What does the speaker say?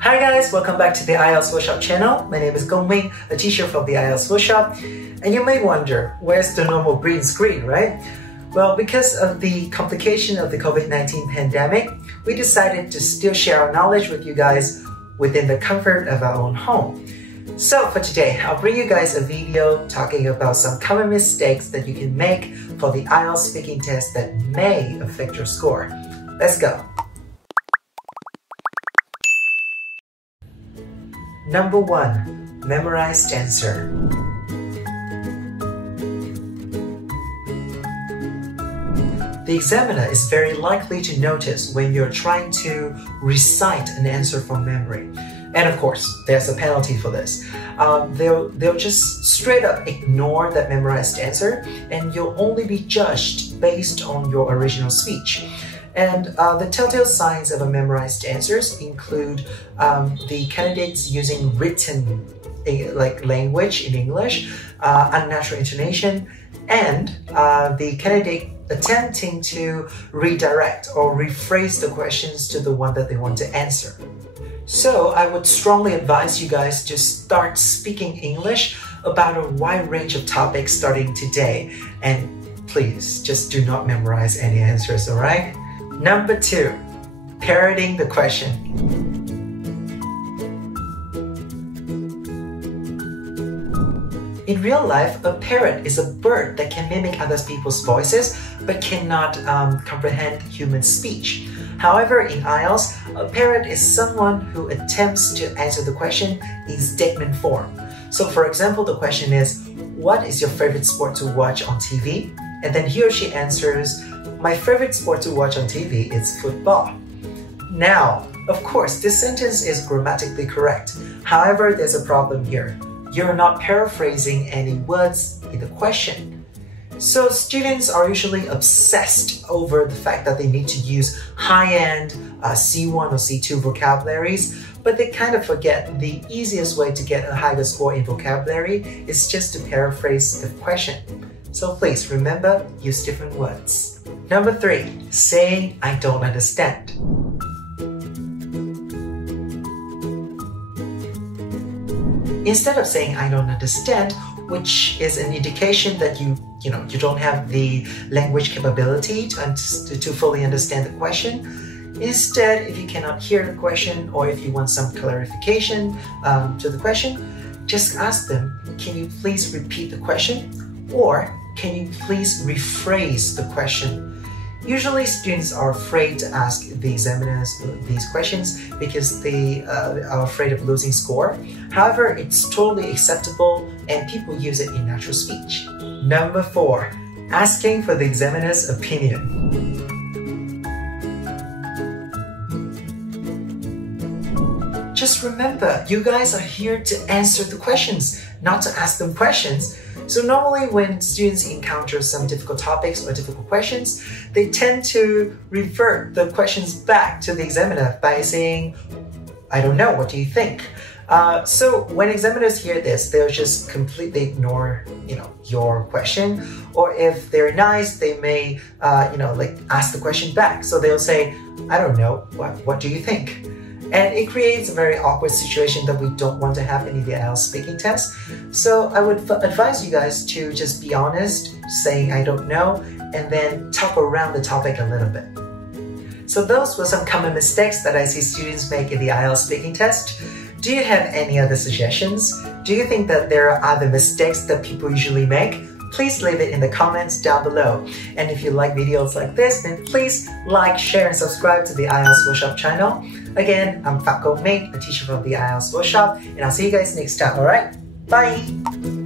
Hi guys, welcome back to the IELTS Workshop channel. My name is Công Minh, a teacher from the IELTS Workshop. And you may wonder, where's the normal green screen, right? Well, because of the complication of the COVID-19 pandemic, we decided to still share our knowledge with you guys within the comfort of our own home. So for today, I'll bring you guys a video talking about some common mistakes that you can make for the IELTS speaking test that may affect your score. Let's go. Number 1. Memorized answer. The examiner is very likely to notice when you're trying to recite an answer from memory. And of course, there's a penalty for this. They'll just straight up ignore that memorized answer, and you'll only be judged based on your original speech. And the telltale signs of a memorized answers include the candidates using written language in English, unnatural intonation, and the candidate attempting to redirect or rephrase the questions to the one that they want to answer. So I would strongly advise you guys to start speaking English about a wide range of topics starting today. And please, just do not memorize any answers, alright? Number 2, parroting the question. In real life, a parrot is a bird that can mimic other people's voices but cannot comprehend human speech. However, in IELTS, a parrot is someone who attempts to answer the question in statement form. So for example, the question is, what is your favorite sport to watch on TV? And then he or she answers, my favorite sport to watch on TV is football. Now, of course, this sentence is grammatically correct. However, there's a problem here. You're not paraphrasing any words in the question. So students are usually obsessed over the fact that they need to use high-end C1 or C2 vocabularies, but they kind of forget the easiest way to get a higher score in vocabulary is just to paraphrase the question. So please remember, use different words. Number 3, say I don't understand. Instead of saying I don't understand, which is an indication that you don't have the language capability to fully understand the question. Instead, if you cannot hear the question or if you want some clarification to the question, just ask them, can you please repeat the question? Or can you please rephrase the question? Usually students are afraid to ask the examiners these questions because they are afraid of losing score. However, it's totally acceptable and people use it in natural speech. Number 4, asking for the examiner's opinion. Just remember, you guys are here to answer the questions, not to ask them questions. So normally when students encounter some difficult topics or difficult questions, they tend to revert the questions back to the examiner by saying, I don't know, what do you think? So when examiners hear this, they'll just completely ignore, your question. Or if they're nice, they may, ask the question back. So they'll say, I don't know, what do you think? And it creates a very awkward situation that we don't want to happen in the IELTS speaking test. So I would advise you guys to just be honest, saying I don't know, and then talk around the topic a little bit. So those were some common mistakes that I see students make in the IELTS speaking test. Do you have any other suggestions? Do you think that there are other mistakes that people usually make? Please leave it in the comments down below. And if you like videos like this, then please like, share, and subscribe to the IELTS Workshop channel. Again, I'm Công Minh, a teacher from the IELTS Workshop, and I'll see you guys next time, alright? Bye!